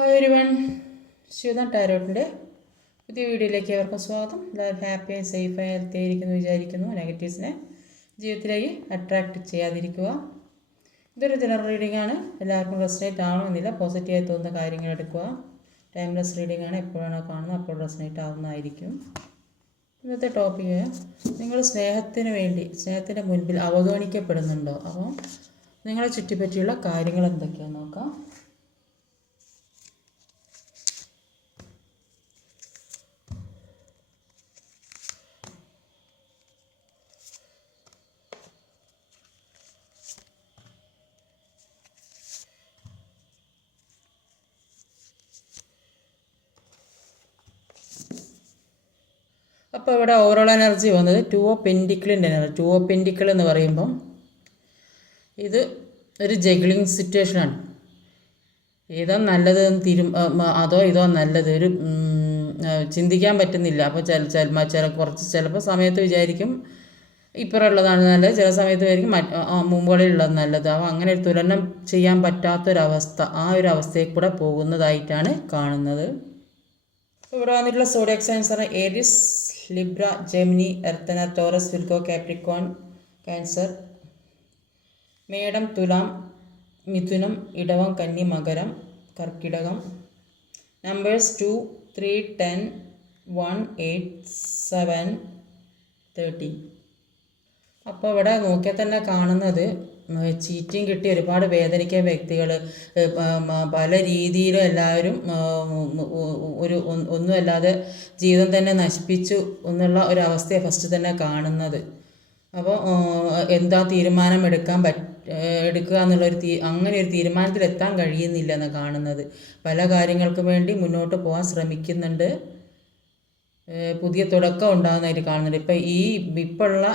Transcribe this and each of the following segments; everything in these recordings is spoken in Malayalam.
ഹായ് എവരിവൺ, ശ്വേത ടാരോട്ടിൻ്റെ പുതിയ വീഡിയോയിലേക്ക് അവർക്കും സ്വാഗതം. എല്ലാവരും ഹാപ്പി ആൻഡ് സേഫായി ഹെൽത്തി ആയിരിക്കുന്നു വിചാരിക്കുന്നു. നെഗറ്റീവ്സിനെ ജീവിതത്തിലേക്ക് അട്രാക്റ്റ് ചെയ്യാതിരിക്കുക. ഇതൊരു ജനറൽ റീഡിംഗ് ആണ്. എല്ലാവർക്കും റെസനേറ്റ് ആവണമെന്നില്ല. പോസിറ്റീവായി തോന്നുന്ന കാര്യങ്ങൾ എടുക്കുക. ടൈംലെസ് റീഡിംഗ് ആണ്. എപ്പോഴാണോ കാണുന്നത് അപ്പോൾ റെസനേറ്റ് ആവുന്നതായിരിക്കും. ഇന്നത്തെ ടോപ്പിക്ക്, നിങ്ങൾ സ്നേഹത്തിൻ്റെ മുൻപിൽ അവഗണിക്കപ്പെടുന്നുണ്ടോ? അപ്പോൾ നിങ്ങളെ ചുറ്റിപ്പറ്റിയുള്ള കാര്യങ്ങൾ എന്തൊക്കെയാണെന്ന് നോക്കാം. അപ്പോൾ ഇവിടെ ഓവറോൾ എനർജി വന്നത് 2 ഓഫ് പെൻറ്റിക്കിളിൻ്റെ എനർജി. 2 ഓഫ് പെൻറ്റിക്കിൾ എന്ന് പറയുമ്പം ഇത് ഒരു ജഗ്ലിങ് സിറ്റുവേഷനാണ്. ഏതോ നല്ലത് ഇതോ നല്ലത് ഒരു ചിന്തിക്കാൻ പറ്റുന്നില്ല. അപ്പോൾ ചിലപ്പോൾ സമയത്ത് വിചാരിക്കും ഇപ്പുറമുള്ളതാണ് നല്ലത്, ചില സമയത്ത് വിചാരിക്കും മുമ്പുകളിലുള്ളത് നല്ലത്. അപ്പോൾ അങ്ങനെ ഒരു തുലനം ചെയ്യാൻ പറ്റാത്തൊരവസ്ഥ, ആ ഒരു അവസ്ഥയിൽ കൂടെ പോകുന്നതായിട്ടാണ് കാണുന്നത്. ഇവിടെ വന്നിട്ടുള്ള സോഡിയാക് സൈൻസ് ആണ് ഏരിസ്, ലിബ്ര, ജെമിനി, എർത്തന, ടോറസ്, വിർഗോ, കാപ്രിക്കോൺ, ക്യാൻസർ, മേടം, തുലാം, മിഥുനം, ഇടവം, കന്നി, മകരം, കർക്കിടകം. നമ്പേഴ്സ് 2, 3, 10, 1, 8, 7, 13. അപ്പോൾ ഇവിടെ നോക്കിയാൽ തന്നെ കാണുന്നത് ചീറ്റിങ് കിട്ടി ഒരുപാട് വേദനിക്കുന്ന വ്യക്തികൾ, പല രീതിയിലും എല്ലാവരും ഒന്നുമല്ലാതെ ജീവിതം തന്നെ നശിപ്പിച്ചു എന്നുള്ള ഒരവസ്ഥയാണ് ഫസ്റ്റ് തന്നെ കാണുന്നത്. അപ്പോൾ എന്താ തീരുമാനം എടുക്കുക എന്നുള്ളൊരു അങ്ങനെ ഒരു തീരുമാനത്തിലെത്താൻ കഴിയുന്നില്ല എന്ന് കാണുന്നത്. പല കാര്യങ്ങൾക്ക് വേണ്ടി മുന്നോട്ട് പോകാൻ ശ്രമിക്കുന്നുണ്ട്. പുതിയ തുടക്കം ഉണ്ടാകുന്നതായിട്ട് കാണുന്നുണ്ട്. ഇപ്പോഴുള്ള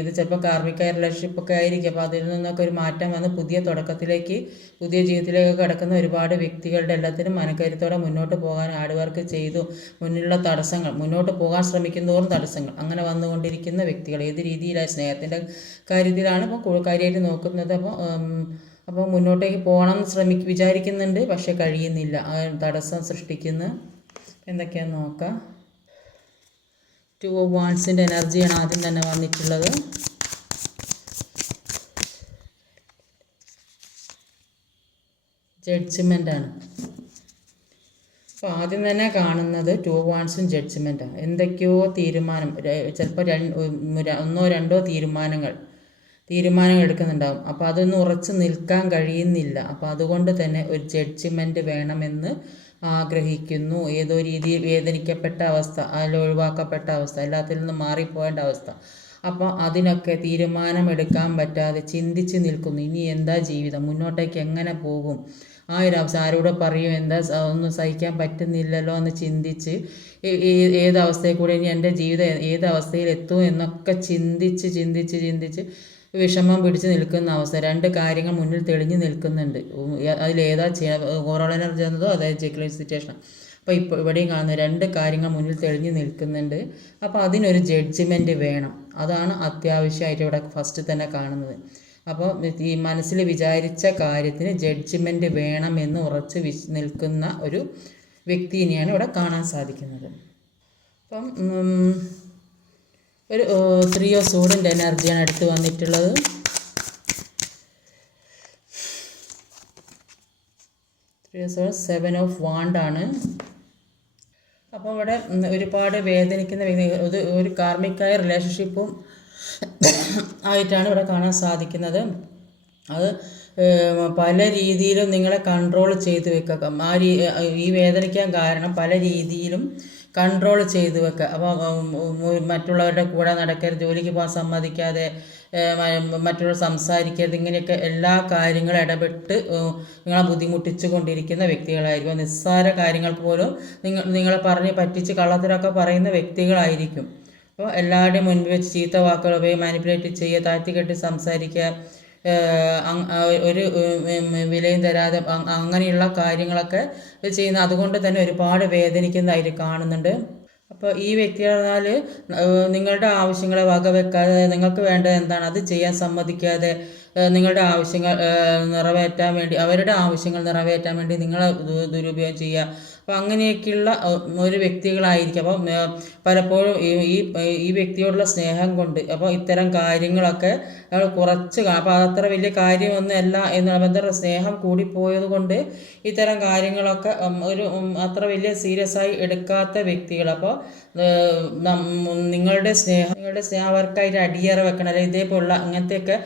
ഇത് ചിലപ്പോൾ കാർമിക റിലേഷൻഷിപ്പൊക്കെ ആയിരിക്കും. അപ്പോൾ അതിൽ നിന്നൊക്കെ ഒരു മാറ്റം വന്ന് പുതിയ തുടക്കത്തിലേക്ക്, പുതിയ ജീവിതത്തിലേക്ക് കിടക്കുന്ന ഒരുപാട് വ്യക്തികളുടെ എല്ലാത്തിനും മനക്കരുത്തോടെ മുന്നോട്ട് പോകാൻ ഹാർഡ് വർക്ക് ചെയ്തു. മുന്നിലുള്ള തടസ്സങ്ങൾ, മുന്നോട്ട് പോകാൻ ശ്രമിക്കുന്നതോറും തടസ്സങ്ങൾ അങ്ങനെ വന്നുകൊണ്ടിരിക്കുന്ന വ്യക്തികൾ ഏത് രീതിയിലാണ്, സ്നേഹത്തിൻ്റെ കാര്യത്തിലാണ് ഇപ്പോൾ കാര്യമായിട്ട് നോക്കുന്നത്. അപ്പോൾ മുന്നോട്ടേക്ക് പോകണം വിചാരിക്കുന്നുണ്ട്, പക്ഷെ കഴിയുന്നില്ല. തടസ്സം സൃഷ്ടിക്കുന്ന എന്തൊക്കെയാണെന്ന് നോക്കാം. 2 ഓഫ് വാൻഡ്സിൻ്റെ എനർജിയാണ് ആദ്യം തന്നെ വന്നിട്ടുള്ളത്. ജഡ്ജ്മെൻ്റാണ്. അപ്പോൾ ആദ്യം തന്നെ കാണുന്നത് 2 ഓഫ് വാൻഡ്സും ജഡ്ജ്മെൻറ്റാണ്. എന്തൊക്കെയോ തീരുമാനം, ചിലപ്പോൾ 1 or 2 തീരുമാനങ്ങൾ എടുക്കുന്നുണ്ടാകും. അപ്പോൾ അതൊന്നും ഉറച്ചു നിൽക്കാൻ കഴിയുന്നില്ല. അപ്പോൾ അതുകൊണ്ട് തന്നെ ഒരു ജഡ്ജ്മെൻറ്റ് വേണമെന്ന് ആഗ്രഹിക്കുന്നു. ഏതോ രീതിയിൽ വേദനിക്കപ്പെട്ട അവസ്ഥ, അതിൽ ഒഴിവാക്കപ്പെട്ട അവസ്ഥ, എല്ലാത്തിൽ നിന്നും മാറിപ്പോയേണ്ട അവസ്ഥ. അപ്പോൾ അതിനൊക്കെ തീരുമാനമെടുക്കാൻ പറ്റാതെ ചിന്തിച്ച് നിൽക്കുന്നു. ഇനി എന്താ ജീവിതം, മുന്നോട്ടേക്ക് എങ്ങനെ പോകും, ആ ഒരു അവസ്ഥ ആരോട് പറയും, എന്താ ഒന്നും സഹിക്കാൻ പറ്റുന്നില്ലല്ലോ എന്ന് ചിന്തിച്ച് ഏതവസ്ഥയിൽ കൂടെ ഇനി എൻ്റെ ജീവിതം ഏത് അവസ്ഥയിലെത്തും എന്നൊക്കെ ചിന്തിച്ച് വിഷമം പിടിച്ച് നിൽക്കുന്ന അവസ്ഥ. 2 കാര്യങ്ങൾ മുന്നിൽ തെളിഞ്ഞു നിൽക്കുന്നുണ്ട്. അതിലേതാ ഓവറോൾ എനർജി എന്നതോ അതായത് ജഗ്ലിങ് സിറ്റുവേഷൻ. അപ്പോൾ ഇവിടെയും കാണുന്ന 2 കാര്യങ്ങൾ മുന്നിൽ തെളിഞ്ഞു നിൽക്കുന്നുണ്ട്. അപ്പോൾ അതിനൊരു ജഡ്ജ്മെൻറ്റ് വേണം. അതാണ് അത്യാവശ്യമായിട്ട് ഇവിടെ ഫസ്റ്റ് തന്നെ കാണുന്നത്. അപ്പോൾ ഈ മനസ്സിൽ വിചാരിച്ച കാര്യത്തിന് ജഡ്ജ്മെൻറ്റ് വേണമെന്ന് ഉറച്ച് നിൽക്കുന്ന ഒരു വ്യക്തിനെയാണ് ഇവിടെ കാണാൻ സാധിക്കുന്നത്. അപ്പം ഒരു 3 ഓഫ് സോഡിൻ്റെ എനർജിയാണ് അടുത്ത് വന്നിട്ടുള്ളത്. 3 ഓഫ് സോഡ്, 7 ഓഫ് വാണ്ടാണ്. അപ്പോൾ ഇവിടെ ഒരുപാട് വേദനിക്കുന്ന വ്യക്തി, ഒരു കാർമിക്കായ റിലേഷൻഷിപ്പും ആയിട്ടാണ് ഇവിടെ കാണാൻ സാധിക്കുന്നത്. അത് പല രീതിയിലും നിങ്ങളെ കൺട്രോൾ ചെയ്ത് വെക്കുക. ഈ വേദനിക്കാൻ കാരണം പല രീതിയിലും കൺട്രോൾ ചെയ്ത് വെക്കുക. അപ്പോൾ മറ്റുള്ളവരുടെ കൂടെ നടക്കരുത്, ജോലിക്ക് പോകാൻ സമ്മതിക്കാതെ, മറ്റുള്ളവർ സംസാരിക്കരുത്, ഇങ്ങനെയൊക്കെ എല്ലാ കാര്യങ്ങളും ഇടപെട്ട് നിങ്ങളെ ബുദ്ധിമുട്ടിച്ചു കൊണ്ടിരിക്കുന്ന വ്യക്തികളായിരിക്കും. നിസ്സാര കാര്യങ്ങൾക്ക് പോലും നിങ്ങളെ പറഞ്ഞ് പറ്റിച്ച് കള്ളത്തരമൊക്കെ പറയുന്ന വ്യക്തികളായിരിക്കും. അപ്പോൾ എല്ലാവരുടെയും മുൻപിൽ വെച്ച് ചീത്ത വാക്കുകൾ ഉപയോഗിച്ച് മാനിപ്പുലേറ്റ് ചെയ്യുക, താഴ്ത്തിക്കെട്ടി സംസാരിക്കുക, ഒരു വിലയും തരാതെ അങ്ങനെയുള്ള കാര്യങ്ങളൊക്കെ ചെയ്യുന്ന, അതുകൊണ്ട് തന്നെ ഒരുപാട് വേദനിക്കുന്നതായിട്ട് കാണുന്നുണ്ട്. അപ്പോൾ ഈ വ്യക്തി പറഞ്ഞാൽ നിങ്ങളുടെ ആവശ്യങ്ങളെ വകവെക്കാതെ നിങ്ങൾക്ക് വേണ്ടത് എന്താണ് അത് ചെയ്യാൻ സമ്മതിക്കാതെ നിങ്ങളുടെ ആവശ്യങ്ങൾ നിറവേറ്റാൻ വേണ്ടി, അവരുടെ ആവശ്യങ്ങൾ നിറവേറ്റാൻ വേണ്ടി നിങ്ങൾ ദുരുപയോഗം ചെയ്യുക. അപ്പോൾ അങ്ങനെയൊക്കെയുള്ള ഒരു വ്യക്തികളായിരിക്കും. അപ്പം പലപ്പോഴും ഈ വ്യക്തിയോടുള്ള സ്നേഹം കൊണ്ട് അപ്പോൾ ഇത്തരം കാര്യങ്ങളൊക്കെ നമ്മൾ കുറച്ച് അപ്പോൾ അതത്ര വലിയ കാര്യമൊന്നും അല്ല എന്നുള്ള സ്നേഹം കൂടിപ്പോയത് കൊണ്ട് ഇത്തരം കാര്യങ്ങളൊക്കെ അത്ര വലിയ സീരിയസ് ആയി എടുക്കാത്ത വ്യക്തികൾ. അപ്പോൾ നിങ്ങളുടെ സ്നേഹം അവർക്കായിട്ട് അടിയറ വെക്കണം. അല്ലെങ്കിൽ ഇതേപോലുള്ള അങ്ങനത്തെയൊക്കെ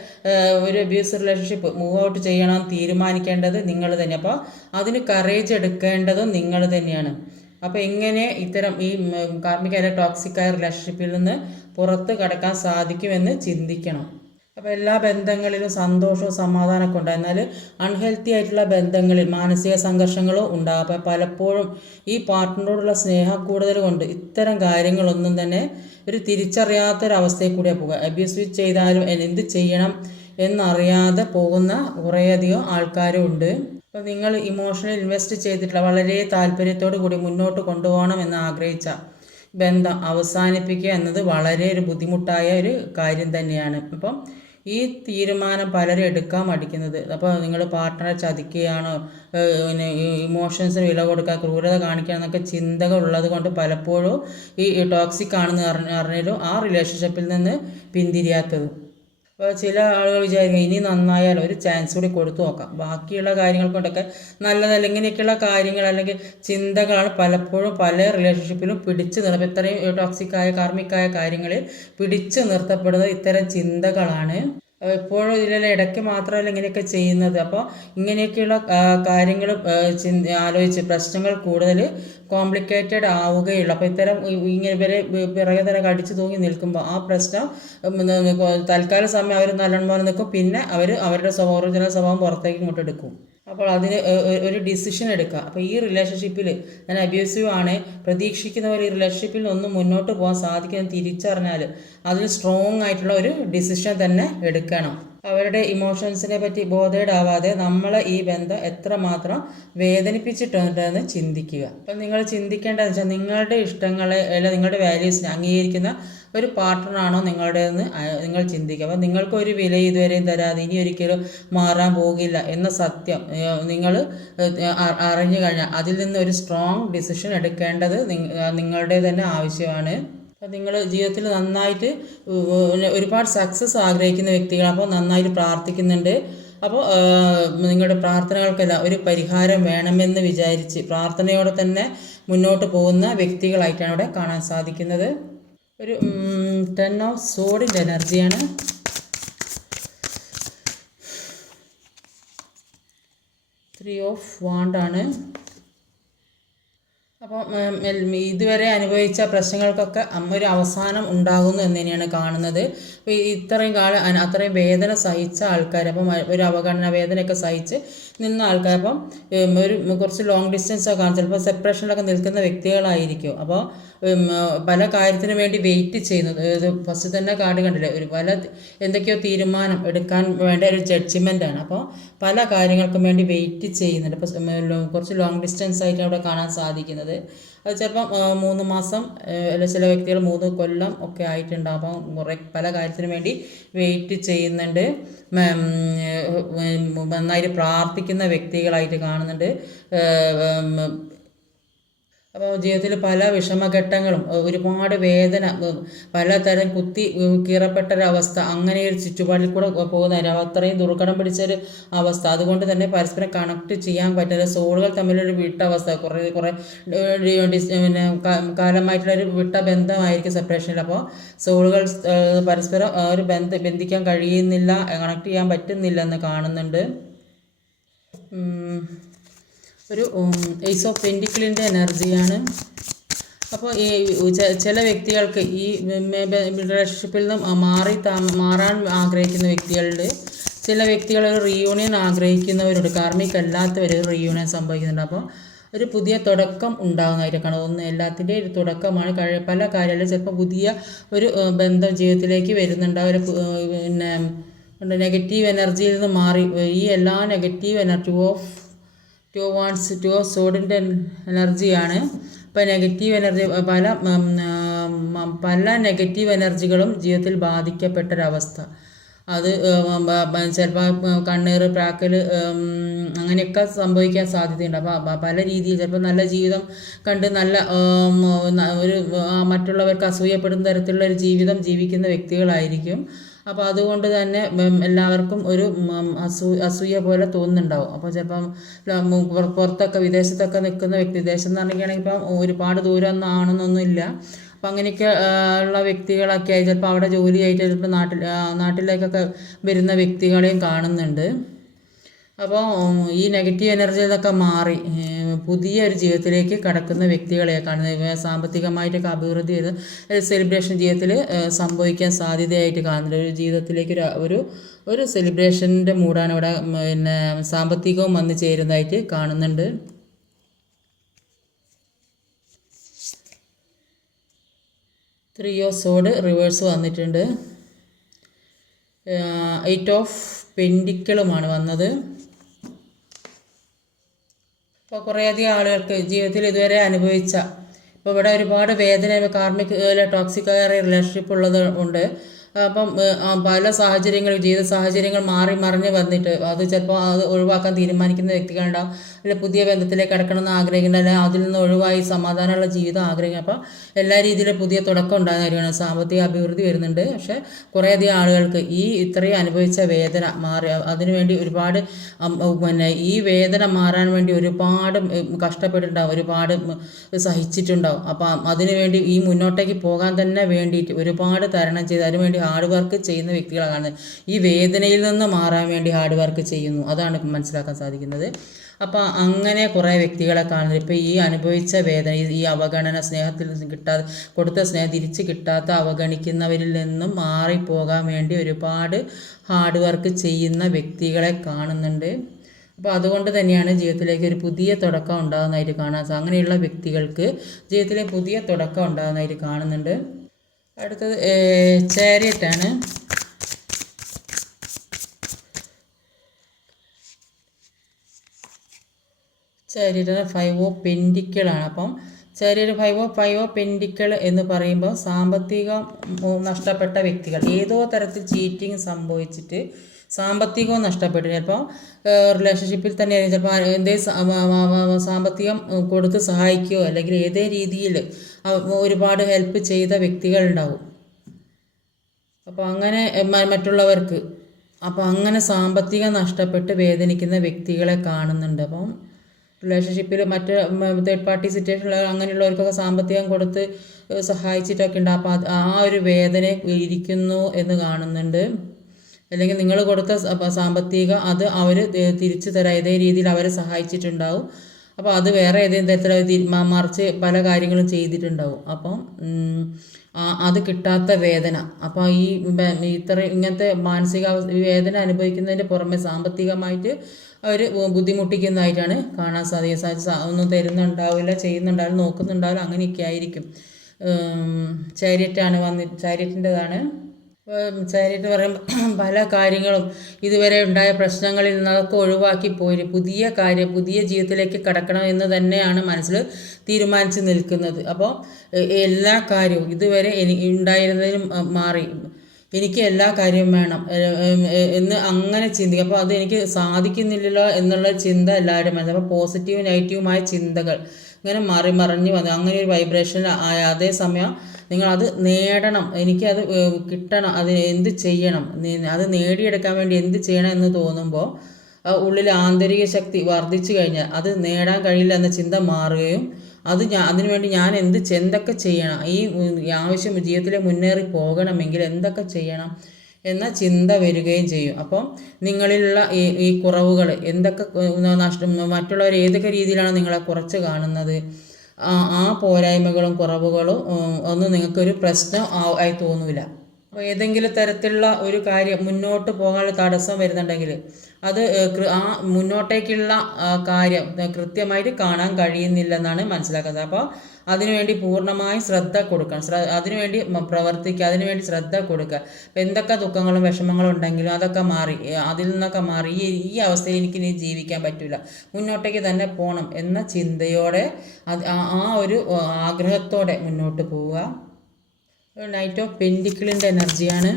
ഒരു അബ്യൂസ് റിലേഷൻഷിപ്പ് മൂവ് ഔട്ട് ചെയ്യണം തീരുമാനിക്കേണ്ടത് നിങ്ങൾ തന്നെ. അപ്പോൾ അതിന് കറേജ് എടുക്കേണ്ടതും നിങ്ങൾ തന്നെയാണ്. അപ്പോൾ എങ്ങനെ ഇത്തരം ഈ കാർമികമായ ടോക്സിക്കായ റിലേഷൻഷിപ്പിൽ നിന്ന് പുറത്ത് കടക്കാൻ സാധിക്കുമെന്ന് ചിന്തിക്കണം. അപ്പോൾ എല്ലാ ബന്ധങ്ങളിലും സന്തോഷവും സമാധാനമൊക്കെ ഉണ്ടാകും. എന്നാൽ അൺഹെൽത്തി ആയിട്ടുള്ള ബന്ധങ്ങളിൽ മാനസിക സംഘർഷങ്ങളും ഉണ്ടാകും. അപ്പോൾ പലപ്പോഴും ഈ പാർട്ട്ണറോടുള്ള സ്നേഹം കൂടുതൽ കൊണ്ട് ഇത്തരം കാര്യങ്ങളൊന്നും തന്നെ ഒരു തിരിച്ചറിയാത്തൊരവസ്ഥയിൽ കൂടിയാണ് പോകുക. അബ്യൂസ് ചെയ്താലും എന്ത് ചെയ്യണം എന്നറിയാതെ പോകുന്ന കുറേയധികം ആൾക്കാരും ഉണ്ട്. അപ്പോൾ നിങ്ങൾ ഇമോഷണൽ ഇൻവെസ്റ്റ് ചെയ്തിട്ടുള്ള വളരെ താല്പര്യത്തോടു കൂടി മുന്നോട്ട് കൊണ്ടുപോകണം എന്ന് ആഗ്രഹിച്ച ബന്ധം അവസാനിപ്പിക്കുക എന്നത് വളരെ ഒരു ബുദ്ധിമുട്ടായ ഒരു കാര്യം തന്നെയാണ്. അപ്പം ഈ തീരുമാനം പലരും എടുക്കാൻ മടിക്കുന്നത്. അപ്പോൾ നിങ്ങൾ പാർട്ട്ണറെ ചതിക്കുകയാണോ, പിന്നെ ഇമോഷൻസിന് വില കൊടുക്കുക, ക്രൂരത കാണിക്കുക എന്നൊക്കെ ചിന്തകൾ ഉള്ളത് കൊണ്ട് പലപ്പോഴും ഈ ടോക്സിക് ആണെന്ന് അറിഞ്ഞാലും ആ റിലേഷൻഷിപ്പിൽ നിന്ന് പിന്തിരിയാത്തത്. അപ്പോൾ ചില ആളുകൾ വിചാരിക്കും ഇനി നന്നായാൽ ഒരു ചാൻസ് കൂടി കൊടുത്തു നോക്കാം, ബാക്കിയുള്ള കാര്യങ്ങൾ കൊണ്ടൊക്കെ നല്ലതല്ല. ഇങ്ങനെയൊക്കെയുള്ള കാര്യങ്ങൾ അല്ലെങ്കിൽ ചിന്തകളാണ് പലപ്പോഴും പല റിലേഷൻഷിപ്പിലും പിടിച്ചു നിർത്തും. ഇത്രയും ടോക്സിക്കായ കാർമികമായ കാര്യങ്ങളിൽ പിടിച്ചു നിർത്തപ്പെടുന്നത് ഇത്തരം ചിന്തകളാണ്. എപ്പോഴും ഇതിലെല്ലാം ഇടയ്ക്ക് മാത്രമല്ല ഇങ്ങനെയൊക്കെ ചെയ്യുന്നത്. അപ്പോൾ ഇങ്ങനെയൊക്കെയുള്ള കാര്യങ്ങൾ ആലോചിച്ച് പ്രശ്നങ്ങൾ കൂടുതൽ കോംപ്ലിക്കേറ്റഡ് ആവുകയുള്ളൂ. അപ്പോൾ ഇത്തരം ഇങ്ങനെ ഇവരെ പിറകെ തന്നെ കടിച്ചു തൂങ്ങി നിൽക്കുമ്പോൾ ആ പ്രശ്നം തൽക്കാല സമയം അവർ നല്ലോണം നിൽക്കും, പിന്നെ അവരുടെ ഒറിജിനൽ സ്വഭാവം പുറത്തേക്ക് ഇങ്ങോട്ട് എടുക്കും. അപ്പോൾ അതിന് ഒരു ഡിസിഷൻ എടുക്കുക. അപ്പോൾ ഈ റിലേഷൻഷിപ്പിൽ ഞാൻ അബ്യൂസീവ് ആണ്, പ്രതീക്ഷിക്കുന്ന പോലെ ഈ റിലേഷൻഷിപ്പിൽ ഒന്നും മുന്നോട്ട് പോകാൻ സാധിക്കുമെന്ന് തിരിച്ചറിഞ്ഞാൽ അതിൽ സ്ട്രോങ് ആയിട്ടുള്ള ഒരു ഡിസിഷൻ തന്നെ എടുക്കണം. അവരുടെ ഇമോഷൻസിനെ പറ്റി ബോധേഡാവാതെ നമ്മളെ ഈ ബന്ധം എത്രമാത്രം വേദനിപ്പിച്ചിട്ടുണ്ടെന്ന് ചിന്തിക്കുക. അപ്പം നിങ്ങൾ ചിന്തിക്കേണ്ടതെന്ന് വെച്ചാൽ നിങ്ങളുടെ ഇഷ്ടങ്ങളെ അല്ല നിങ്ങളുടെ വാല്യൂസിനെ അംഗീകരിക്കുന്ന ഒരു പാർട്ട്ണറാണോ നിങ്ങളുടേതെന്ന് നിങ്ങൾ ചിന്തിക്കുക. അപ്പം നിങ്ങൾക്കൊരു വില ഇതുവരെയും തരാതെ ഇനി ഒരിക്കലും മാറാൻ പോകില്ല എന്ന സത്യം നിങ്ങൾ അറിഞ്ഞു കഴിഞ്ഞാൽ അതിൽ നിന്ന് ഒരു സ്ട്രോങ് ഡിസിഷൻ എടുക്കേണ്ടത് നിങ്ങളുടെ തന്നെ ആവശ്യമാണ്. അപ്പോൾ നിങ്ങൾ ജീവിതത്തിൽ നന്നായിട്ട് ഒരുപാട് സക്സസ് ആഗ്രഹിക്കുന്ന വ്യക്തികൾ, അപ്പോൾ നന്നായിട്ട് പ്രാർത്ഥിക്കുന്നുണ്ട്. അപ്പോൾ നിങ്ങളുടെ പ്രാർത്ഥനകൾക്കെല്ലാം ഒരു പരിഹാരം വേണമെന്ന് വിചാരിച്ച് പ്രാർത്ഥനയോടെ തന്നെ മുന്നോട്ട് പോകുന്ന വ്യക്തികളായിട്ടാണ് ഇവിടെ കാണാൻ സാധിക്കുന്നത്. ഒരു 10 ഓഫ് സോഡിൻ്റെ എനർജിയാണ്. 3 ഓഫ് വാണ്ടാണ്. അപ്പോൾ ഇതുവരെ അനുഭവിച്ച പ്രശ്നങ്ങൾക്കൊക്കെ ഒരു അവസാനം ഉണ്ടാകുന്നു എന്ന് തന്നെയാണ് കാണുന്നത്. അപ്പോൾ ഇത്രയും കാലം അത്രയും വേദന സഹിച്ച ആൾക്കാർ, അപ്പം ഒരു അവഗണന വേദനയൊക്കെ സഹിച്ച് നിന്ന ആൾക്കാർ, അപ്പം കുറച്ച് ലോങ് ഡിസ്റ്റൻസൊക്കെ കാണും, ചിലപ്പോൾ സെപ്പറേഷനിലൊക്കെ നിൽക്കുന്ന വ്യക്തികളായിരിക്കും. അപ്പോൾ പല കാര്യത്തിന് വേണ്ടി വെയിറ്റ് ചെയ്യുന്നത്, ഇത് ഫസ്റ്റ് തന്നെ കാർഡ് കണ്ടില്ലേ, പല എന്തൊക്കെയോ തീരുമാനം എടുക്കാൻ വേണ്ട ഒരു ജഡ്ജ്മെൻ്റാണ്. അപ്പോൾ പല കാര്യങ്ങൾക്കും വേണ്ടി വെയിറ്റ് ചെയ്യുന്നുണ്ട്. അപ്പോൾ കുറച്ച് ലോങ് ഡിസ്റ്റൻസ് ആയിട്ട് അവിടെ കാണാൻ സാധിക്കുന്നത്. അത് ചിലപ്പം 3 മാസം അല്ല ചില വ്യക്തികൾ 3 കൊല്ലം ഒക്കെ ആയിട്ടുണ്ടാകും. അപ്പം പല കാര്യത്തിനു വേണ്ടി വെയിറ്റ് ചെയ്യുന്നുണ്ട്. നന്നായിട്ട് പ്രാർത്ഥിക്കുന്ന വ്യക്തികളായിട്ട് കാണുന്നുണ്ട്. അപ്പോൾ ജീവിതത്തിൽ പല വിഷമഘട്ടങ്ങളും ഒരുപാട് വേദന, പലതരം കുത്തി കീറപ്പെട്ടൊരവസ്ഥ, അങ്ങനെ ഒരു ചുറ്റുപാടിൽ കൂടെ പോകുന്ന അത്രയും ദുർഘടം പിടിച്ചൊരു അവസ്ഥ. അതുകൊണ്ട് തന്നെ പരസ്പരം കണക്ട് ചെയ്യാൻ പറ്റുന്ന സോളുകൾ തമ്മിലൊരു വിട്ടവസ്ഥ, കുറേ പിന്നെ കാലമായിട്ടുള്ളൊരു വിട്ട ബന്ധമായിരിക്കും സെപ്പറേഷനിൽ. അപ്പോൾ സോളുകൾ പരസ്പരം ഒരു ബന്ധിക്കാൻ കഴിയുന്നില്ല, കണക്ട് ചെയ്യാൻ പറ്റുന്നില്ല എന്ന് കാണുന്നുണ്ട്. ഒരു ഏസ് ഓഫ് പെൻറ്റിക്കിളിൻ്റെ എനർജിയാണ്. അപ്പോൾ ഈ ചില വ്യക്തികൾക്ക് ഈ റിലേഷൻഷിപ്പിൽ നിന്ന് മാറാൻ ആഗ്രഹിക്കുന്ന വ്യക്തികളുണ്ട്. ചില വ്യക്തികൾ ഒരു റീയൂണിയൻ ആഗ്രഹിക്കുന്നവരുണ്ട്. കാർമിക് അല്ലാത്തവർ ഒരു റീയൂണിയൻ സംഭവിക്കുന്നുണ്ട്. അപ്പോൾ ഒരു പുതിയ തുടക്കം ഉണ്ടാകുന്നതായിട്ടാണ് തോന്നുന്നത്. എല്ലാത്തിൻ്റെയും ഒരു തുടക്കമാണ്. പല കാര്യങ്ങളിലും ചിലപ്പോൾ പുതിയ ഒരു ബന്ധം ജീവിതത്തിലേക്ക് വരുന്നുണ്ട്. ഒരു പിന്നെ നെഗറ്റീവ് എനർജിയിൽ നിന്ന് മാറി ഈ എല്ലാ നെഗറ്റീവ് എനർജി ടു ഓഫ് സോഡിൻ്റെ എനർജിയാണ്. ഇപ്പോൾ നെഗറ്റീവ് എനർജി പല നെഗറ്റീവ് എനർജികളും ജീവിതത്തിൽ ബാധിക്കപ്പെട്ടൊരവസ്ഥ. അത് ചിലപ്പോൾ കണ്ണീർ പ്രാക്കൽ അങ്ങനെയൊക്കെ സംഭവിക്കാൻ സാധ്യതയുണ്ട്. അപ്പോൾ പല രീതിയിൽ ചിലപ്പോൾ നല്ല ജീവിതം കണ്ട് നല്ല ഒരു മറ്റുള്ളവർക്ക് അസൂയപ്പെടുന്ന തരത്തിലുള്ള ഒരു ജീവിതം ജീവിക്കുന്ന വ്യക്തികളായിരിക്കും. അപ്പോൾ അതുകൊണ്ട് തന്നെ എല്ലാവർക്കും ഒരു അസൂയ പോലെ തോന്നുന്നുണ്ടാവും. അപ്പോൾ ചിലപ്പം പുറത്തൊക്കെ വിദേശത്തൊക്കെ നിൽക്കുന്ന വ്യക്തി, വിദേശം എന്ന് പറഞ്ഞിട്ടുണ്ടെങ്കിൽ ഇപ്പം ഒരുപാട് ദൂരമൊന്നും ആണെന്നൊന്നുമില്ല. അപ്പം അങ്ങനെയൊക്കെ ഉള്ള വ്യക്തികളൊക്കെ ആയി ചിലപ്പോൾ അവിടെ ജോലിയായിട്ട് ചിലപ്പോൾ നാട്ടിലേക്കൊക്കെ വരുന്ന വ്യക്തികളെയും കാണുന്നുണ്ട്. അപ്പോൾ ഈ നെഗറ്റീവ് എനർജിയിൽ നിന്നൊക്കെ മാറി പുതിയ ഒരു ജീവിതത്തിലേക്ക് കടക്കുന്ന വ്യക്തികളെ കാണുന്നത്, സാമ്പത്തികമായിട്ടൊക്കെ അഭിവൃദ്ധി ചെയ്ത് സെലിബ്രേഷൻ ജീവിതത്തിൽ സംഭവിക്കാൻ സാധ്യതയായിട്ട് കാണുന്നുണ്ട്. ഒരു ജീവിതത്തിലേക്ക് ഒരു സെലിബ്രേഷൻ്റെ മൂടാണ് ഇവിടെ പിന്നെ സാമ്പത്തികവും വന്നു ചേരുന്നതായിട്ട് കാണുന്നുണ്ട്. ത്രീ ഓഫ് സോഡ് റിവേഴ്സ് വന്നിട്ടുണ്ട്. 8 ഓഫ് പെൻഡിക്കിളുമാണ് വന്നത്. ഇപ്പോൾ കുറേയധികം ആളുകൾക്ക് ജീവിതത്തിൽ ഇതുവരെ അനുഭവിച്ച, ഇപ്പോൾ ഇവിടെ ഒരുപാട് വേദന, കാർമിക് ടോക്സിക് റിലേഷൻഷിപ്പ് ഉള്ളത് ഉണ്ട്. അപ്പം പല സാഹചര്യങ്ങൾ, ജീവിത സാഹചര്യങ്ങൾ മാറി മറിഞ്ഞ് വന്നിട്ട് അത് ചിലപ്പോൾ അത് ഒഴിവാക്കാൻ തീരുമാനിക്കുന്ന വ്യക്തികളുണ്ടാവും. അല്ലെങ്കിൽ പുതിയ ബന്ധത്തിലേക്ക് കടക്കണമെന്ന് ആഗ്രഹിക്കുന്നുണ്ട്, അല്ലെങ്കിൽ അതിൽ നിന്ന് ഒഴിവായി സമാധാനമുള്ള ജീവിതം ആഗ്രഹിക്കും. അപ്പോൾ എല്ലാ രീതിയിലും പുതിയ തുടക്കം ഉണ്ടാകുന്നവരാണ്. സാമ്പത്തിക അഭിവൃദ്ധി വരുന്നുണ്ട്. പക്ഷേ കുറേയധികം ആളുകൾക്ക് ഇത്രയും അനുഭവിച്ച വേദന മാറി, അതിനുവേണ്ടി ഒരുപാട് ഈ വേദന മാറാൻ വേണ്ടി ഒരുപാട് കഷ്ടപ്പെട്ടിട്ടുണ്ടാവും, ഒരുപാട് സഹിച്ചിട്ടുണ്ടാവും. അപ്പം അതിനുവേണ്ടി ഈ മുന്നോട്ടേക്ക് പോകാൻ തന്നെ വേണ്ടിയിട്ട് ഒരുപാട് തരണം ചെയ്ത് അതിനുവേണ്ടി ഹാർഡ് വർക്ക് ചെയ്യുന്ന വ്യക്തികളാണ് കാണുന്നത്. ഈ വേദനയിൽ നിന്ന് മാറാൻ വേണ്ടി ഹാർഡ് വർക്ക് ചെയ്യുന്നു, അതാണ് മനസ്സിലാക്കാൻ സാധിക്കുന്നത്. അപ്പോൾ അങ്ങനെ കുറേ വ്യക്തികളെ കാണുന്നത് ഇപ്പോൾ ഈ അനുഭവിച്ച വേദന, ഈ അവഗണന, സ്നേഹത്തിൽ കിട്ടാതെ കൊടുത്ത സ്നേഹം തിരിച്ച് കിട്ടാത്ത അവഗണിക്കുന്നവരിൽ നിന്നും മാറിപ്പോകാൻ വേണ്ടി ഒരുപാട് ഹാർഡ് വർക്ക് ചെയ്യുന്ന വ്യക്തികളെ കാണുന്നുണ്ട്. അപ്പോൾ അതുകൊണ്ട് തന്നെയാണ് ജീവിതത്തിലേക്ക് ഒരു പുതിയ തുടക്കം ഉണ്ടാകുന്നതായിട്ട് കാണാൻ അങ്ങനെയുള്ള വ്യക്തികൾക്ക് ജീവിതത്തിലെ പുതിയ തുടക്കം ഉണ്ടാകുന്നതായിട്ട് കാണുന്നുണ്ട്. അടുത്തത് ചാരിയറ്റാണ്. Chariot 5 of പെൻഡിക്കിളാണ്. അപ്പം ചാരിയറ്റ് 5 ഓഫ് പെൻഡിക്കിൾ എന്ന് പറയുമ്പോൾ സാമ്പത്തികം നഷ്ടപ്പെട്ട വ്യക്തികൾ, ഏതോ തരത്തിൽ ചീറ്റിങ് സംഭവിച്ചിട്ട് സാമ്പത്തികവും നഷ്ടപ്പെട്ടു. ചിലപ്പോൾ റിലേഷൻഷിപ്പിൽ തന്നെ ചിലപ്പോൾ എന്തേ സാമ്പത്തികം കൊടുത്ത് സഹായിക്കുകയോ അല്ലെങ്കിൽ ഏതേ രീതിയിൽ ഒരുപാട് ഹെൽപ്പ് ചെയ്ത വ്യക്തികളുണ്ടാവും. അപ്പോൾ അങ്ങനെ മറ്റുള്ളവർക്ക്, അപ്പോൾ അങ്ങനെ സാമ്പത്തികം നഷ്ടപ്പെട്ട് വേദനിക്കുന്ന വ്യക്തികളെ കാണുന്നുണ്ട്. അപ്പം റിലേഷൻഷിപ്പിൽ മറ്റ് തേർഡ് പാർട്ടി സിറ്റുവേഷനിൽ അങ്ങനെയുള്ളവർക്കൊക്കെ സാമ്പത്തികം കൊടുത്ത് സഹായിച്ചിട്ടൊക്കെ ഉണ്ട്. അപ്പോൾ ആ ഒരു വേദന ഇരിക്കുന്നു എന്ന് കാണുന്നുണ്ട്. അല്ലെങ്കിൽ നിങ്ങൾ കൊടുത്ത സാമ്പത്തികം അത് അവർ തിരിച്ചു തരാം, ഏതേ രീതിയിൽ അവരെ സഹായിച്ചിട്ടുണ്ടാവും. അപ്പോൾ അത് വേറെ ഏതെങ്കിലും തരത്തിൽ മറിച്ച് പല കാര്യങ്ങളും ചെയ്തിട്ടുണ്ടാവും. അപ്പം അത് കിട്ടാത്ത വേദന, അപ്പോൾ ഇങ്ങനത്തെ മാനസിക വേദന അനുഭവിക്കുന്നതിൻ്റെ പുറമെ സാമ്പത്തികമായിട്ട് അവർ ബുദ്ധിമുട്ടിക്കുന്നതായിട്ടാണ് കാണാൻ സാധിക്കുക. ഒന്നും തരുന്നുണ്ടാവില്ല, ചെയ്യുന്നുണ്ടാവില്ല, നോക്കുന്നുണ്ടാവില്ല, അങ്ങനെയൊക്കെ ആയിരിക്കും. ചാരിയറ്റിൻ്റെതാണ്. ചാരിയറ്റ് പറയുമ്പോൾ പല കാര്യങ്ങളും ഇതുവരെ ഉണ്ടായ പ്രശ്നങ്ങളിൽ നിന്നതൊക്കെ ഒഴിവാക്കി പോയി പുതിയ ജീവിതത്തിലേക്ക് കടക്കണം എന്ന് തന്നെയാണ് മനസ്സിൽ തീരുമാനിച്ച് നിൽക്കുന്നത്. അപ്പോൾ എല്ലാ കാര്യവും ഇതുവരെ ഉണ്ടായിരുന്നതിനും മാറി എനിക്ക് എല്ലാ കാര്യവും വേണം എന്ന് അങ്ങനെ ചിന്തിക്കുക. അപ്പോൾ അത് എനിക്ക് സാധിക്കുന്നില്ലല്ലോ എന്നുള്ള ചിന്ത എല്ലാവരും മനസ്സിൽ. അപ്പോൾ പോസിറ്റീവ് നെഗറ്റീവുമായ ചിന്തകൾ ഇങ്ങനെ മറിഞ്ഞ് വന്നു അങ്ങനെ ഒരു വൈബ്രേഷൻ ആയ അതേസമയം നിങ്ങളത് നേടണം, എനിക്കത് കിട്ടണം, അത് എന്ത് ചെയ്യണം, അത് നേടിയെടുക്കാൻ വേണ്ടി എന്ത് ചെയ്യണം എന്ന് തോന്നുമ്പോൾ ഉള്ളിൽ ആന്തരിക ശക്തി വർദ്ധിച്ചു കഴിഞ്ഞാൽ അത് നേടാൻ കഴിയില്ല എന്ന ചിന്ത മാറുകയും അതിനുവേണ്ടി ഞാൻ എന്തൊക്കെ ചെയ്യണം, ഈ ആവശ്യം ജീവിതത്തിൽ മുന്നേറി പോകണമെങ്കിൽ എന്തൊക്കെ ചെയ്യണം എന്ന ചിന്ത വരികയും ചെയ്യും. അപ്പം നിങ്ങളിലുള്ള ഈ കുറവുകൾ എന്തൊക്കെ മറ്റുള്ളവർ ഏതൊക്കെ രീതിയിലാണ് നിങ്ങളെ കുറച്ച് കാണുന്നത്, ആ പോരായ്മകളും കുറവുകളും ഒന്നും നിങ്ങൾക്കൊരു പ്രശ്നം ആയി തോന്നില്ല. അപ്പോൾ ഏതെങ്കിലും തരത്തിലുള്ള ഒരു കാര്യം മുന്നോട്ട് പോകാനുള്ള തടസ്സം വരുന്നുണ്ടെങ്കിൽ അത് ആ മുന്നോട്ടേക്കുള്ള കാര്യം കൃത്യമായിട്ട് കാണാൻ കഴിയുന്നില്ലെന്നാണ് മനസ്സിലാക്കുന്നത്. അപ്പോൾ അതിനുവേണ്ടി പൂർണ്ണമായും ശ്രദ്ധ കൊടുക്കണം, അതിനുവേണ്ടി പ്രവർത്തിക്കുക, അതിനുവേണ്ടി ശ്രദ്ധ കൊടുക്കുക. അപ്പോൾ എന്തൊക്കെ ദുഃഖങ്ങളും വിഷമങ്ങളും ഉണ്ടെങ്കിലും അതൊക്കെ മാറി, അതിൽ നിന്നൊക്കെ മാറി ഈ അവസ്ഥയിൽ എനിക്ക് ഇനി ജീവിക്കാൻ പറ്റില്ല, മുന്നോട്ടേക്ക് തന്നെ പോകണം എന്ന ചിന്തയോടെ ആ ഒരു ആഗ്രഹത്തോടെ മുന്നോട്ട് പോവുക. നൈറ്റ് ഓഫ് പെൻഡിക്കിളിൻ്റെ എനർജിയാണ്.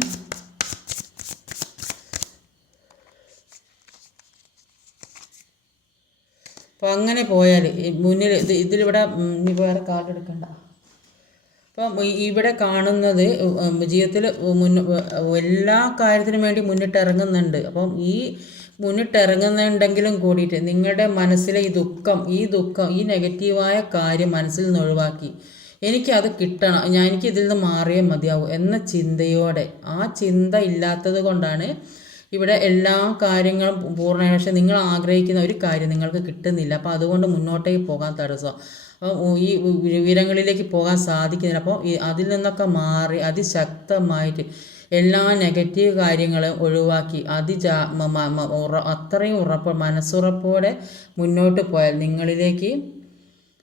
അപ്പോൾ അങ്ങനെ പോയാൽ മുന്നിൽ ഇതിലിവിടെ ഇനി വേറെ കാർഡ് എടുക്കണ്ട. അപ്പം ഇവിടെ കാണുന്നത് ജീവിതത്തിൽ എല്ലാ കാര്യത്തിനും വേണ്ടി മുന്നിട്ടിറങ്ങുന്നുണ്ട്. അപ്പം ഈ മുന്നിട്ടിറങ്ങുന്നുണ്ടെങ്കിലും കൂടിയിട്ട് നിങ്ങളുടെ മനസ്സിലെ ഈ ദുഃഖം ഈ നെഗറ്റീവായ കാര്യം മനസ്സിൽ നിന്ന് ഒഴിവാക്കി എനിക്കത് കിട്ടണം, എനിക്ക് ഇതിൽ നിന്ന് മാറിയേ മതിയാവും എന്ന ചിന്തയോടെ, ആ ചിന്ത ഇല്ലാത്തത് കൊണ്ടാണ് ഇവിടെ എല്ലാ കാര്യങ്ങളും പൂർണ്ണമായി. പക്ഷേ നിങ്ങൾ ആഗ്രഹിക്കുന്ന ഒരു കാര്യം നിങ്ങൾക്ക് കിട്ടുന്നില്ല. അപ്പോൾ അതുകൊണ്ട് മുന്നോട്ടേക്ക് പോകാൻ തടസ്സം, ഈ ഉയരങ്ങളിലേക്ക് പോകാൻ സാധിക്കുന്നില്ല. അപ്പോൾ അതിൽ നിന്നൊക്കെ മാറി അതിശക്തമായിട്ട് എല്ലാ നെഗറ്റീവ് കാര്യങ്ങളും ഒഴിവാക്കി അത്രയും മനസ്സുറപ്പോടെ മുന്നോട്ട് പോയാൽ നിങ്ങളിലേക്ക്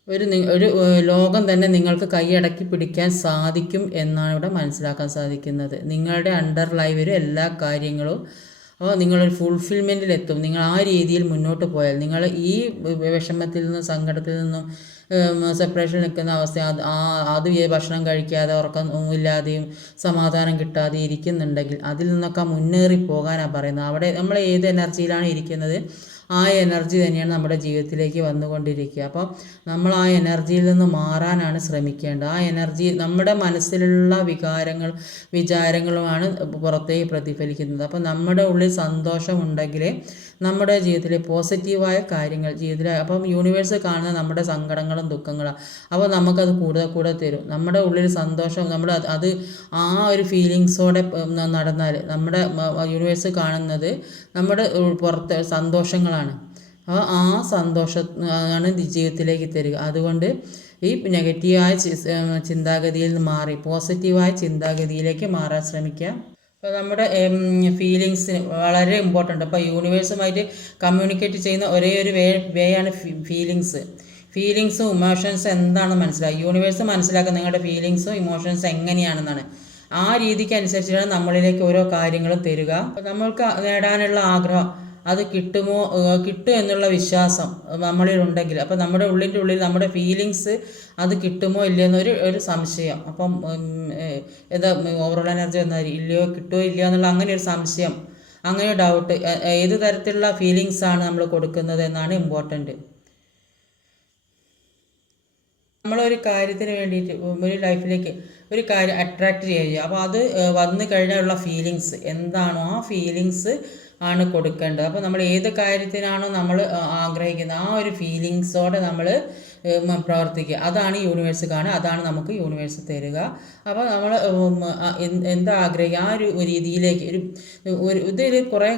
ഒരു ലോകം തന്നെ നിങ്ങൾക്ക് കൈയടക്കി പിടിക്കാൻ സാധിക്കും എന്നാണ് ഇവിടെ മനസ്സിലാക്കാൻ സാധിക്കുന്നത്. നിങ്ങളുടെ അണ്ടറിലായി വരും എല്ലാ കാര്യങ്ങളും. അപ്പോൾ നിങ്ങളൊരു ഫുൾഫിൽമെൻറ്റിലെത്തും. നിങ്ങൾ ആ രീതിയിൽ മുന്നോട്ട് പോയാൽ നിങ്ങൾ ഈ വിഷമത്തിൽ നിന്നും സങ്കടത്തിൽ നിന്നും സെപ്പറേഷൻ നിൽക്കുന്ന അവസ്ഥ അത് ഭക്ഷണം കഴിക്കാതെ ഉറക്കം ഇല്ലാതെയും സമാധാനം കിട്ടാതെ ഇരിക്കുന്നുണ്ടെങ്കിൽ അതിൽ നിന്നൊക്കെ മുന്നേറി പോകാനാണ് പറയുന്നത്. അവിടെ നമ്മൾ ഏത് എനർജിയിലാണ് ഇരിക്കുന്നത് ആ എനർജി തന്നെയാണ് നമ്മുടെ ജീവിതത്തിലേക്ക് വന്നുകൊണ്ടിരിക്കുക. അപ്പോൾ നമ്മൾ ആ എനർജിയിൽ നിന്ന് മാറാനാണ് ശ്രമിക്കേണ്ടത്. ആ എനർജി നമ്മുടെ മനസ്സിലുള്ള വിചാരങ്ങളുമാണ് പുറത്തേക്ക് പ്രതിഫലിക്കുന്നത്. അപ്പോൾ നമ്മുടെ ഉള്ളിൽ സന്തോഷമുണ്ടെങ്കിൽ നമ്മുടെ ജീവിതത്തിലെ പോസിറ്റീവായ കാര്യങ്ങൾ അപ്പം യൂണിവേഴ്സ് കാണുന്ന നമ്മുടെ സങ്കടങ്ങളും ദുഃഖങ്ങളാണ്. അപ്പോൾ നമുക്കത് കൂടുതൽ തരും. നമ്മുടെ ഉള്ളിൽ സന്തോഷം അത് ആ ഒരു ഫീലിങ്സോടെ നടന്നാൽ നമ്മുടെ യൂണിവേഴ്സ് കാണുന്നത് നമ്മുടെ പുറത്തെ സന്തോഷങ്ങളാണ്. അപ്പോൾ ആ സന്തോഷം ആണ് ജീവിതത്തിലേക്ക് തരിക. അതുകൊണ്ട് ഈ നെഗറ്റീവായ ചിന്താഗതിയിൽ നിന്ന് മാറി പോസിറ്റീവായ ചിന്താഗതിയിലേക്ക് മാറാൻ ശ്രമിക്കുക. അപ്പോൾ നമ്മുടെ ഫീലിങ്സിന് വളരെ ഇമ്പോർട്ടൻ്റ്. അപ്പോൾ യൂണിവേഴ്സുമായിട്ട് കമ്മ്യൂണിക്കേറ്റ് ചെയ്യുന്ന ഒരേ ഒരു വേയാണ് ഫീലിങ്സും ഇമോഷൻസും എന്താണെന്ന് മനസ്സിലാക്കുക. യൂണിവേഴ്സ് മനസ്സിലാക്കുക നിങ്ങളുടെ ഫീലിങ്സും ഇമോഷൻസും എങ്ങനെയാണെന്നാണ്. ആ രീതിക്ക് അനുസരിച്ചാണ് നമ്മളിലേക്ക് ഓരോ കാര്യങ്ങളും തരിക. അപ്പോൾ നമ്മൾക്ക് നേടാനുള്ള ആഗ്രഹം അത് കിട്ടും എന്നുള്ള വിശ്വാസം നമ്മളിലുണ്ടെങ്കിൽ, അപ്പം നമ്മുടെ ഉള്ളിൽ നമ്മുടെ ഫീലിങ്സ് അത് കിട്ടുമോ ഇല്ലയെന്നൊരു സംശയം, അപ്പം ഓവറോൾ എനർജി ഇല്ലയോ കിട്ടുമോ ഇല്ലയോ എന്നുള്ള അങ്ങനെ ഒരു സംശയം, അങ്ങനെ ഡൗട്ട്, ഏത് തരത്തിലുള്ള ഫീലിങ്സാണ് നമ്മൾ കൊടുക്കുന്നത് എന്നാണ് ഇമ്പോർട്ടൻറ്റ്. നമ്മളൊരു കാര്യത്തിന് വേണ്ടിയിട്ട് ഒരു ലൈഫിലേക്ക് ഒരു കാര്യം അട്രാക്റ്റ് ചെയ്യുക. അപ്പോൾ അത് വന്നു കഴിഞ്ഞാലുള്ള ഫീലിങ്സ് എന്താണോ ആ ഫീലിങ്സ് ആണ് കൊടുക്കേണ്ടത്. അപ്പോൾ നമ്മൾ ഏത് കാര്യത്തിനാണോ നമ്മൾ ആഗ്രഹിക്കുന്നത് ആ ഒരു ഫീലിങ്സോടെ നമ്മൾ പ്രവർത്തിക്കുക. അതാണ് യൂണിവേഴ്സ് കാണുക, അതാണ് നമുക്ക് യൂണിവേഴ്സ് തരിക. അപ്പോൾ നമ്മൾ എന്താ ആഗ്രഹിക്കുക ആ ഒരു രീതിയിലേക്ക് ഇതിൽ കുറേ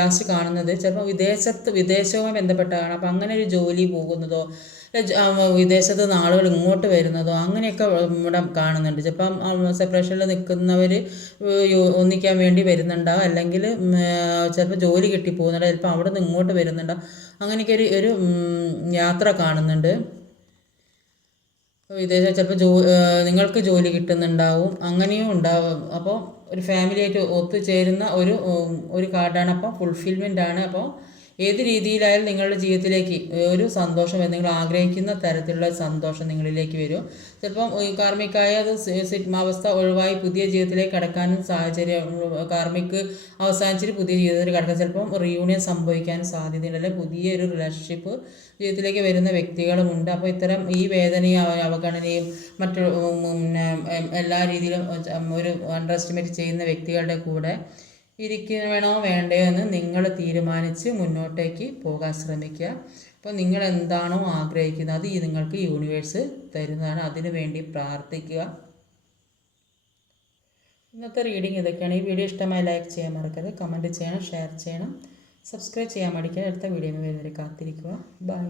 ലാസ്റ്റ് കാണുന്നത് ചിലപ്പോൾ വിദേശവുമായി ബന്ധപ്പെട്ടാണ്. അപ്പോൾ അങ്ങനെ ഒരു ജോലി പോകുന്നതോ വിദേശത്ത് നിന്ന് ആളുകൾ ഇങ്ങോട്ട് വരുന്നതോ അങ്ങനെയൊക്കെ ഇവിടെ കാണുന്നുണ്ട്. ചിലപ്പം സെപ്പറേഷനിൽ നിൽക്കുന്നവർ ഒന്നിക്കാൻ വേണ്ടി വരുന്നുണ്ടാവും, അല്ലെങ്കിൽ ചിലപ്പോൾ ജോലി കിട്ടിപ്പോകുന്നുണ്ട്, ചിലപ്പോൾ അവിടെ നിന്ന് ഇങ്ങോട്ട് വരുന്നുണ്ടാവും. അങ്ങനെയൊക്കെ ഒരു യാത്ര കാണുന്നുണ്ട്. ചിലപ്പോൾ നിങ്ങൾക്ക് ജോലി കിട്ടുന്നുണ്ടാവും, അങ്ങനെയും ഉണ്ടാവും. അപ്പോൾ ഒരു ഫാമിലിയായിട്ട് ഒത്തുചേരുന്ന ഒരു കാർഡാണ്. അപ്പോൾ ഫുൾഫിൽമെൻ്റ് ആണ്. അപ്പോൾ ഏത് രീതിയിലായാലും നിങ്ങളുടെ ജീവിതത്തിലേക്ക് ഒരു സന്തോഷം, നിങ്ങൾ ആഗ്രഹിക്കുന്ന തരത്തിലുള്ള സന്തോഷം നിങ്ങളിലേക്ക് വരും. ചിലപ്പം കാർമിക്കായ അത് അവസ്ഥ ഒഴിവായി പുതിയ ജീവിതത്തിലേക്ക് കടക്കാനും സാഹചര്യം, കാർമിക്ക് അവസാനിച്ചിട്ട് പുതിയ ജീവിതത്തിൽ കടക്കാൻ ചിലപ്പം റീയൂണിയൻ സംഭവിക്കാനും സാധ്യതയുണ്ട്, അല്ലെങ്കിൽ പുതിയൊരു റിലേഷൻഷിപ്പ് ജീവിതത്തിലേക്ക് വരുന്ന വ്യക്തികളുമുണ്ട്. അപ്പോൾ ഇത്തരം ഈ വേദനയും അവഗണനയും മറ്റു എല്ലാ രീതിയിലും ഒരു അണ്ടർ എസ്റ്റിമേറ്റ് ചെയ്യുന്ന വ്യക്തികളുടെ കൂടെ വേണോ വേണ്ടയോ എന്ന് നിങ്ങൾ തീരുമാനിച്ച് മുന്നോട്ടേക്ക് പോകാൻ ശ്രമിക്കുക. അപ്പോൾ നിങ്ങൾ എന്താണോ ആഗ്രഹിക്കുന്നത് അത് നിങ്ങൾക്ക് യൂണിവേഴ്സ് തരുന്നതാണ്. അതിനു വേണ്ടി പ്രാർത്ഥിക്കുക. ഇന്നത്തെ റീഡിങ് ഇതൊക്കെയാണ്. ഈ വീഡിയോ ഇഷ്ടമായി ലൈക്ക് ചെയ്യാൻ മറക്കരുത്, കമൻറ്റ് ചെയ്യണം, ഷെയർ ചെയ്യണം, സബ്സ്ക്രൈബ് ചെയ്യാൻ മടിക്കാതെ അടുത്ത വീഡിയോയിൽ വരുന്നവരെ കാത്തിരിക്കുക. ബൈ.